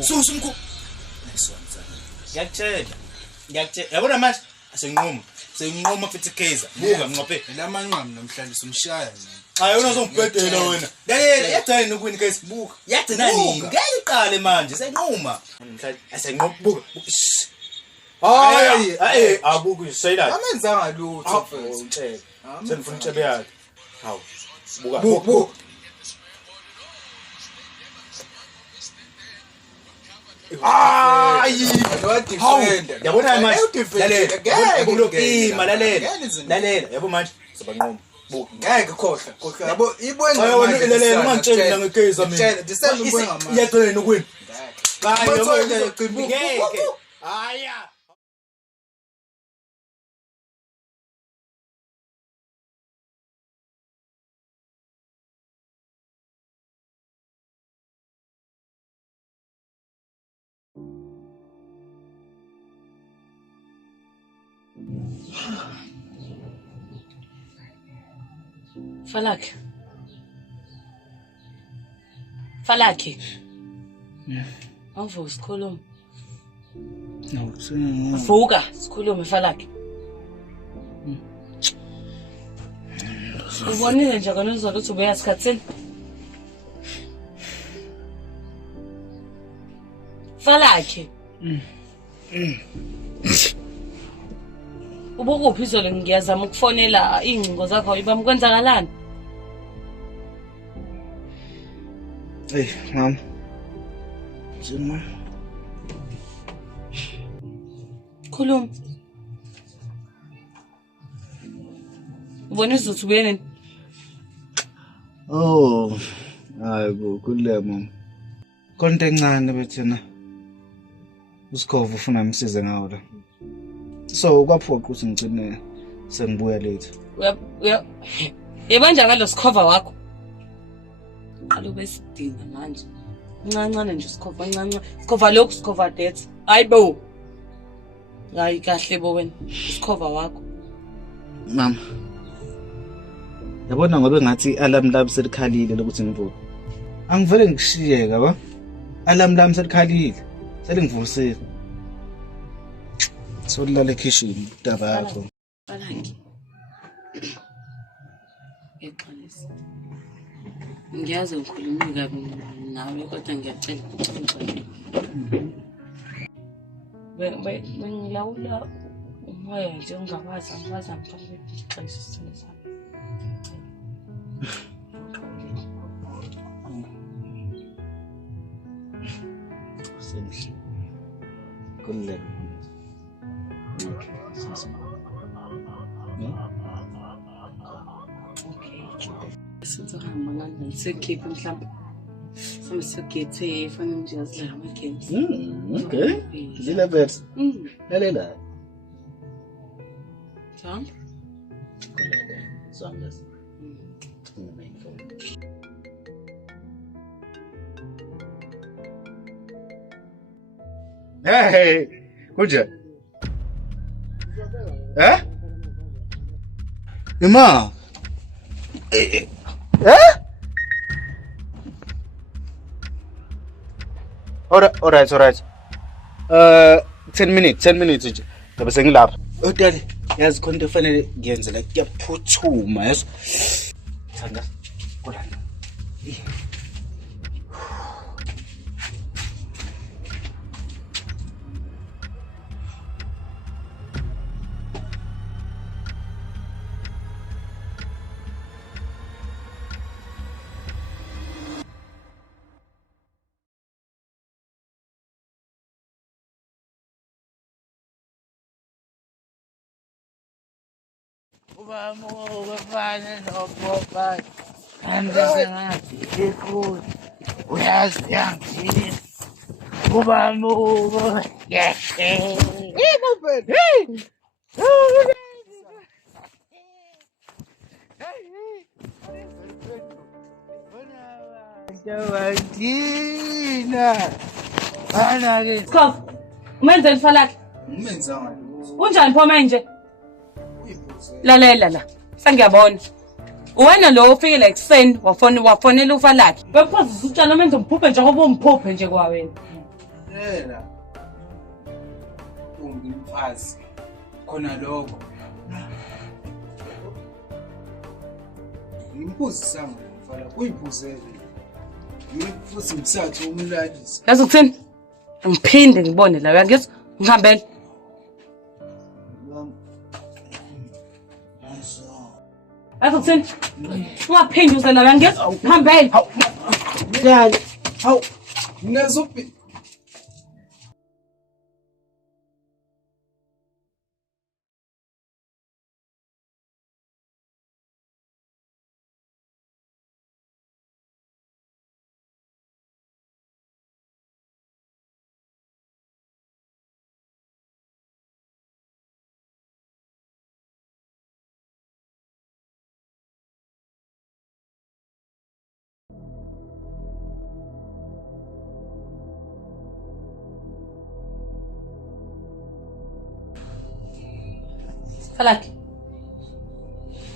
Susa umkhu. Ngiyakutshela. Yabona manje asenqoma. Senqoma futhi Kaizer. Buka ngqophe. Lamanqamu namhlanje simshaya. Hayi unazongibhedela wena. Lalela yagcina ukuwini Kaizer. Buka. Yagcina nini? Ngeke iqale manje senqoma. Namhlanje asenqoma buka. Hayi abuku sayilala. Amenzanga lutho mfethu. Utshela. Senifuna utshebe yakhe. Hawu. Buka. Hayi yabona manje lalela yabo manje sibanqoma buka ngeke khohla yabo ibwenga manje lalela ungangitsheli la ngeKaizer mina disenza ubwenga manje iyaqina ukwini ngeke haya Falaki. Awuvuka sikhuluma. Vuka sikhulume Falaki. Ubonile nje kona uzolo uthi ubuya sikhatsini. Falaki. Ubukuphi izolo ngiyazama ukufonela ingcingo zakho ibam kwenzakalani? Hey, mama. Zima. Khuluma. Ubona izuthi ubuye nini? Oh, hayibo kulule mama. Konke encane bethena. Usikhova ufuna ngimsize ngawo la. So kwaphoqa ukuthi ngicine sengibuya late. Yebanja ngalo sikhova wakho. Qala ubesidinga manje. Ncancane nje sikhova ncancane. Sikhova lokhu sikhova that. Hayibo. Hayi kahle bo wena. Sikhova wakho. Mama. Yabona ngoba ngathi alarm lami selikhalile lokuthi ngivuke. Angivele ngishiyeka ba. Alarm lami selikhalile. Selingivusile. Solala ekhishini udaba yakho. Falaki. Ngiyaxolisa. Ngiyazi ngikhuluma kabi nawe kodwa ngiyacela uxolisa. Ngilawula umoya nje ungakwazi angiwazi ngifake ngixolisa isithunzi sami. Senhle. Kulule. Sizohamba ngani sekhiphi mhlawumbe samsegethe fanele nje azidla amagenzi. Okay. Zile bet. Lalela. Sam? Kulele. Songas. Hey, kunje? Ima. Alright. 10 minutes nje. Ngabe sengilapha. Daddy, yazi khona into efanele ngiyenze la kuyaphuthuma, yazi. Thanda. Kodwa. Vamos, bafana nopopa. Angasangathi ikhulu. Uyaziyangithini. Vamos. Yeah. Hey, my friend. Hey. Skov, umenzeni Falaki? Ngimenzanga. Unjani pho manje? Lalela la. Sengiyabona. Wena lo ufike la ekseni wafonela uFalaki. Bekuphazisa utshana menze umphuphe nje ngoba umphuphe nje kwawena. Yena. Umfazi. Khona lokho. Imbuzi sami mfana kuyiphuzele. Futhi ngisathu umlalisi. Yazi ukuthini? Ngiphinde ngibone la uyangizwa? Ngihambele. Yazi ukuthini? Ungaphindi uze la uyangizwa? Ngihambele. Yani, hawu. Ngizophi.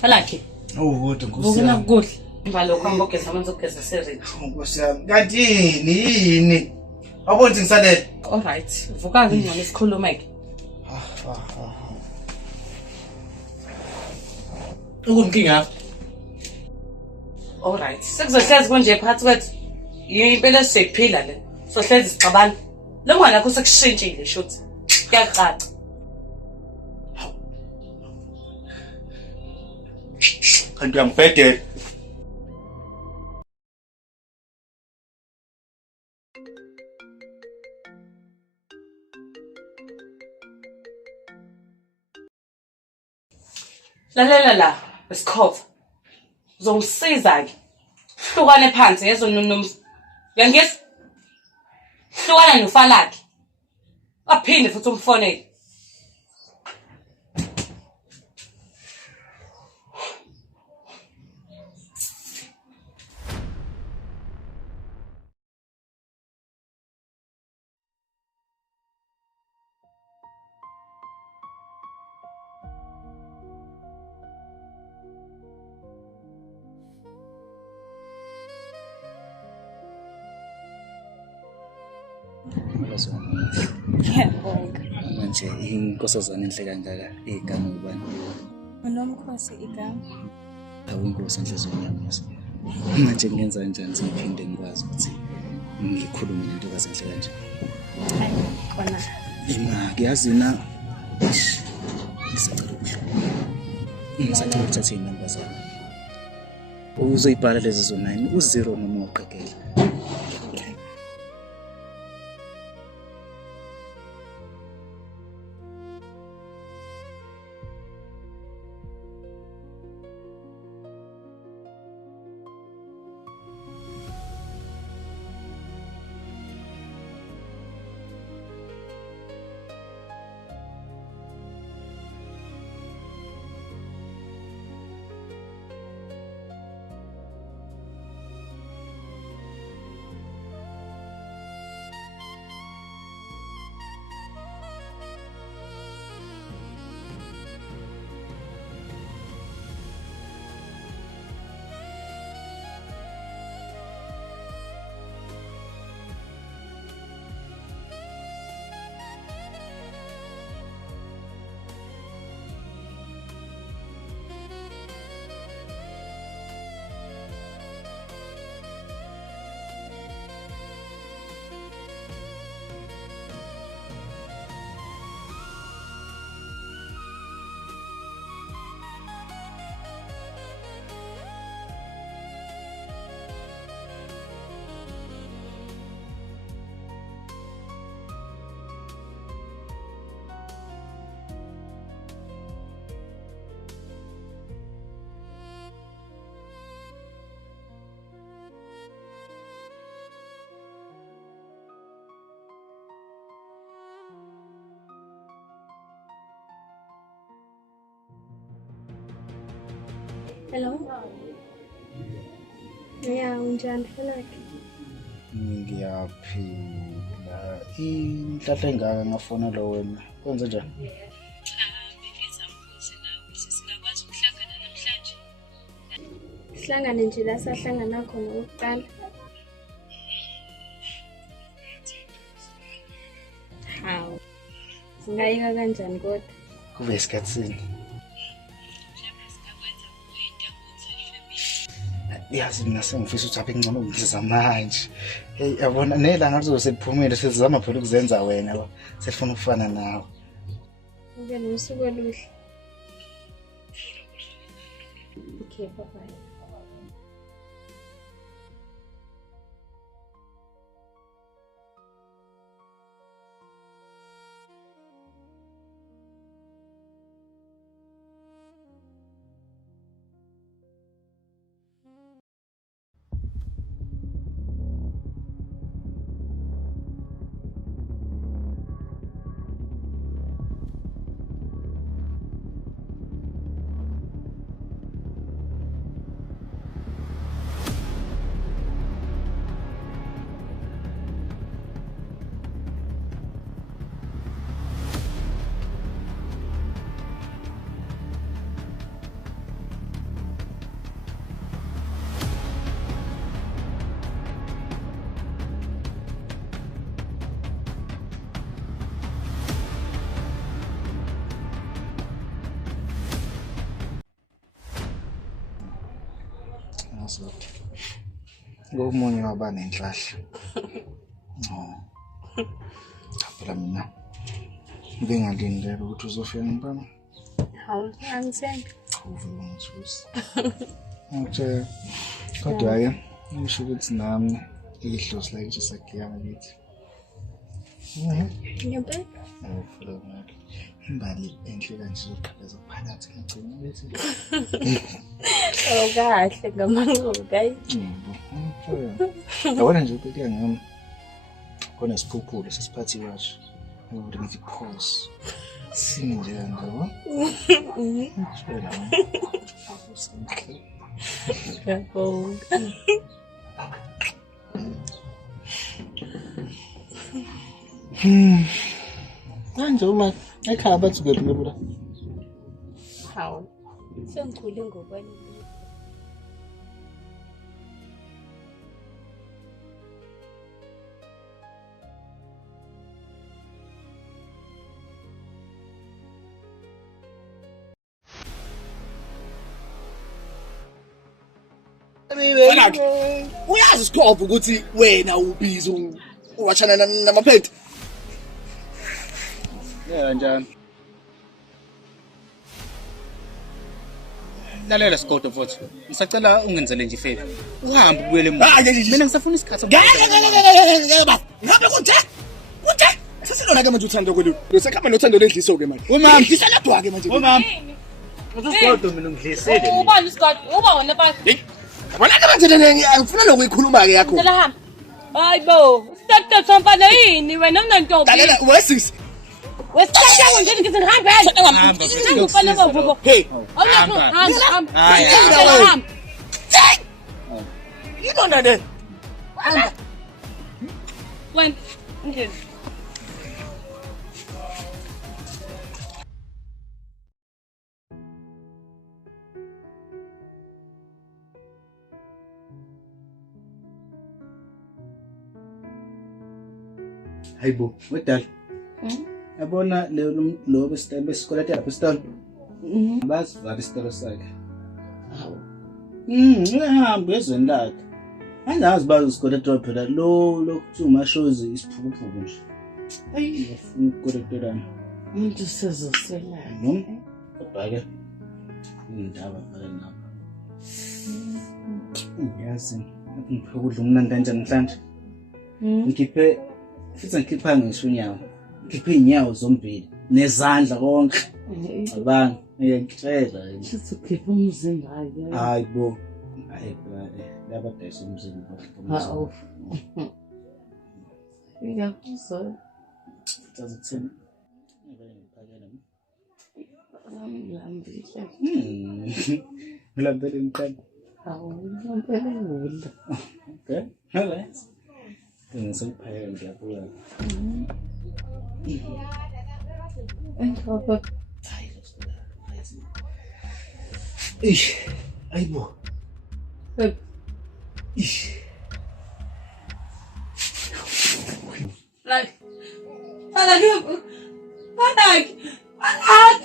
Falaki. Oh, kodwa Nkosi Ukuna yami. kudla. Imvalo kwami ogeza amanzi ogeza seready. Nkosi yami. Kanti yini? Awubona ukuthi ngisalele? Alright. Vuka ngingcono isikhulumeke. Ukunkinga. Alright. Sekuzohlezi konje phakathi kwethu. Impela esiphila le. Sohlezi sixabana. Lo mwana wakho sekushintshile shothi. Kuyacaca. Kanti uyangibhedela. Lalela la, Wesikhova. Uzongisiza ke. Hlukane phansi yezo nomzi. Uyangizwa? Hlukana noFalaki. Aphinde futhi umfonele. Ngiyabonga. Manje inkosazana enhle kangaka igama ngubani? Unomkhosi igama. Awunkosi enhlizweni yami mase. Manje ngenza kanjani siphinde ngikwazi ukuthi ngikhulume nentokazi enhle kanje? Hayi kona. Ngiyazi na ngisacela ukuhlala. Ngisacela ukuthatha inamba zami. Uzoyibhala lezi zo9 u0 noma uqhekela. Hello. Yeah, unjani Falaki? Ngiyaphila. Inhlahla engaka ngafona lo wena. Kwenze njani? Sihlangane nje la sahlangana khona oqala. Singayika kanjani kodwa? Kube isikhathini. Yazi mina sengifisa ukuthi aphe ngcono ngidliza manje. Hey yabona nelanga lizosephumile sesizama phela ukuzenza wena ba. Sefuna ukufana nawe. Ube nosuku oluhle. Okay, bye-bye. Ngomunye waba nenhlahla. Phela mina bengalindele ukuthi uzofika ngempama. Hawu, angisendi. Uvuka ngithusi. Ngithe kodwa ke ngisho ukuthi nami ihlosi la nje sakuyama kithi. Ngempela? Phela manje imbali enhle kanje zoqhaqeza phakathi ngicela ukuthi Kahle ngamanqoka. yabona nje ukuthi ngami khona isiphuphule sesiphathi washo ukuthi ngithi pause sinje ndaba ngitshela Ngiyabonga. manje uma ekhaya bathi ngiyabula Hawu, sengikhule ngokwanele. Uyazi Sikhova ukuthi wena ubhizi uwachana namaphedi. Kanjani? Lalela Sigodo futhi. Ngisacela ungenzele nje ifavor. Uhambe ubuyele emuva. Mina ngisafuna isikhathi Yeba. Ngabe kunje? Kunje? Sesilona ke manje uthando kwelu. Losekhamba nothando lendliso ke manje. Umama, ngidlisa lapha ke manje. umama. uSigodo mina ngidlisile Ubani isikhathi? Uba wena basi. Yabona ke manje ngifuna lokuyikhuluma ke yakho. Ngicela hamba. Hayibo, usithathe thomphana yini wena unantombi? Lalela wesisi. Wesithathe nje ngithi ngihambele. Hamba Ngifana ngovubo. Hey. Hamba. Hamba. Hayi. Hamba. Yibona le. Wena nje. hayibo wedala yabona lo besikoleta yapha isitolo abazi vaba isitolo sakhe ngihamba ezweni lakhe angazi bazi usikoleta phela lo lokuthi umashozi isiphukuphuku nje hayi ngifuna ukukoletelana Umuntu sezoswelana. no kodwa ke indaba phela lapha yazi ngikudla umnandi kanjani namhlanje ngikhiphe futhi ngikhipha ngisho unyawo ngikhiphe inyawo zombili nezandla konke abanga ngiyakutshela Sithi ukhipha umzimba ke. hayibo laba dayisa umzimba Hawu. Ngiyakuzwa. Tazithini Ngilambile. ngilambele ngikani Hawu, ngilambile ngudla. okay alright ngizopheka ngiyabuya Engikho ayibo like Ala Anak! Anak!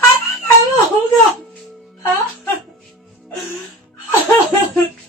Anak! Anak! Anak!